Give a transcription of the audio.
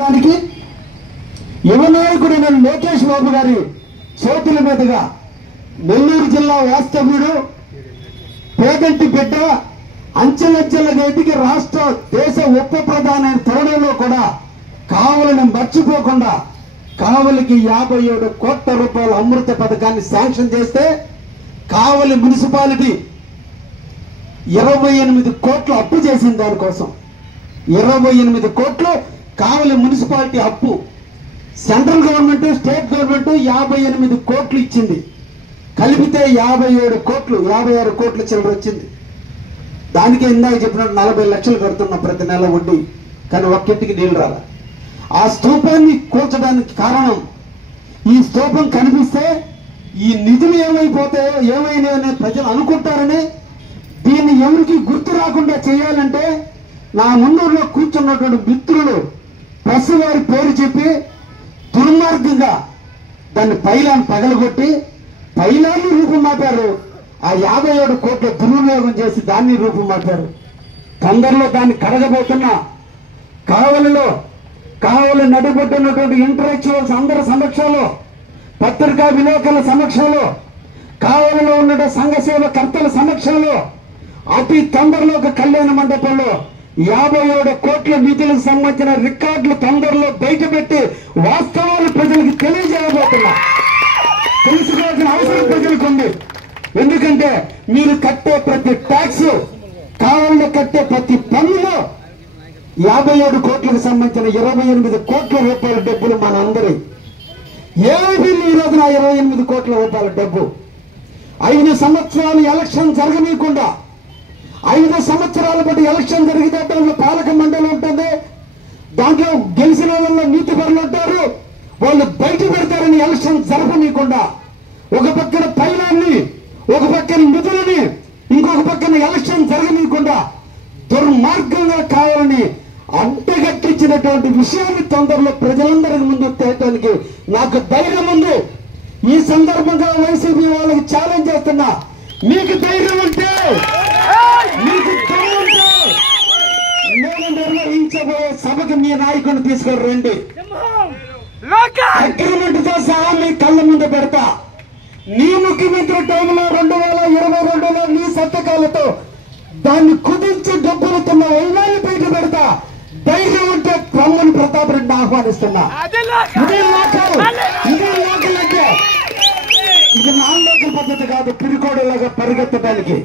దానికి యువ నాయకుడైన లోకేష్ బాబు గారి చేతుల మీదుగా నెల్లూరు జిల్లా వాస్తవ్యుడు పేదంటి బిడ్డ అంచెలంచెలుగా ఎదిగి రాష్ట్ర దేశ ఉప ప్రధాని తరుణంలో కూడా కావలిని మర్చిపోకుండా కావలికి 57 కోట్ల రూపాయల అమృత పథకాన్ని శాంక్షన్ చేస్తే కావలి మున్సిపాలిటీ 28 కోట్లు అప్పు చేసింది. దానికోసం 28 కోట్లు కావలి మున్సిపాలిటీ అప్పు. సెంట్రల్ గవర్నమెంట్ స్టేట్ గవర్నమెంట్ 58 కోట్లు ఇచ్చింది. కలిపితే 57 కోట్లు 56 కోట్ల చిల్లర వచ్చింది. దానికే ఇందాక చెప్పినట్టు 40 లక్షలు కడుతున్నాం ప్రతి నెల వడ్డీ. కానీ ఒక్కింటికి నీళ్ళు రాల. ఆ స్తూపాన్ని కూల్చడానికి కారణం ఈ స్తూపం కనిపిస్తే ఈ నిధులు ఏమైపోతాయో ఏమైనా ప్రజలు అనుకుంటారని దీన్ని ఎవరికి గుర్తు రాకుండా చేయాలంటే నా ముందులో కూర్చున్నటువంటి మిత్రులు ప్రెస్ వారి పేరు చెప్పి దుర్మార్గంగా దాన్ని పైలాన్ని పగలగొట్టి పైలాన్ని రూపుమాపారు. ఆ 57 కోట్ల దుర్వినియోగం చేసి దాన్ని రూపుమాపారు. తొందరలో దాన్ని కడగబోతున్న కావలి నడిబొట్టున్నటువంటి ఇంటలెక్చువల్స్ అందరి సమక్షంలో, పత్రికా విలేకరుల సమక్షంలో, కావలిలో ఉన్న సంఘ సేవకర్తల సమక్షంలో అతి తొందరలో ఒక కళ్యాణ మండపంలో 57 కోట్ల నిధులకు సంబంధించిన రికార్డులు తొందరలో బయటపెట్టి వాస్తవాలు ప్రజలకు తెలియజేయబోతున్నా. తెలుసుకోవాల్సిన అవసరం ప్రజలకు ఉంది. ఎందుకంటే మీరు కట్టే ప్రతి ట్యాక్స్, కావలిలో కట్టే ప్రతి పన్నులో 57 కోట్లకు సంబంధించిన 28 కోట్ల రూపాయల డబ్బులు మనందరి ఏమీ ఈ రోజున 28 కోట్ల రూపాయల డబ్బు 5 సంవత్సరాలు ఎలక్షన్ జరగనీయకుండా 5 సంవత్సరాల పాటు ఎలక్షన్ జరిగితే దాంట్లో పాలక మండలి ఉంటుంది. దాంట్లో గెలిచిన వాళ్ళలో నీతి పరులు ఉంటారు. వాళ్ళు బయట పెడతారని ఎలక్షన్ జరపనీయకుండా ఒక పక్కన పైలాన్ని, ఒక పక్కన నిధులని, ఇంకొక పక్కన ఎలక్షన్ జరగనీయకుండా దుర్మార్గంగా కావాలని అంటగట్టించినటువంటి విషయాన్ని తొందరలో ప్రజలందరి ముందు తేటానికి నాకు ధైర్యం ఉంది. ఈ సందర్భంగా వైసీపీ వాళ్ళకి ఛాలెంజ్ చేస్తున్నా, మీకు ధైర్యం ఉంటే, మీకు ధైర్యం ఉంటే నేను నిర్వహించబోయే సభకు మీ నాయకుడిని తీసుకొని రండి. అగ్రిమెంట్ తో సహా మీ కళ్ళ ముందు పెడతా. నీ ముఖ్యమంత్రి టైంలో 2022లో నీ సంతకాలతో దాన్ని కుదించి డబ్బులుతున్న వైనాన్ని బయట పెడతా. ధైర్యం ఉంటే కొమ్మని ప్రతాప్ రెడ్డిని ఆహ్వానిస్తున్నా. ఇదే లోకల్ అంటే ఇది నాన్ లోకల్ పద్ధతి కాదు, పిరికోడలాగా పరిగెత్తడానికి.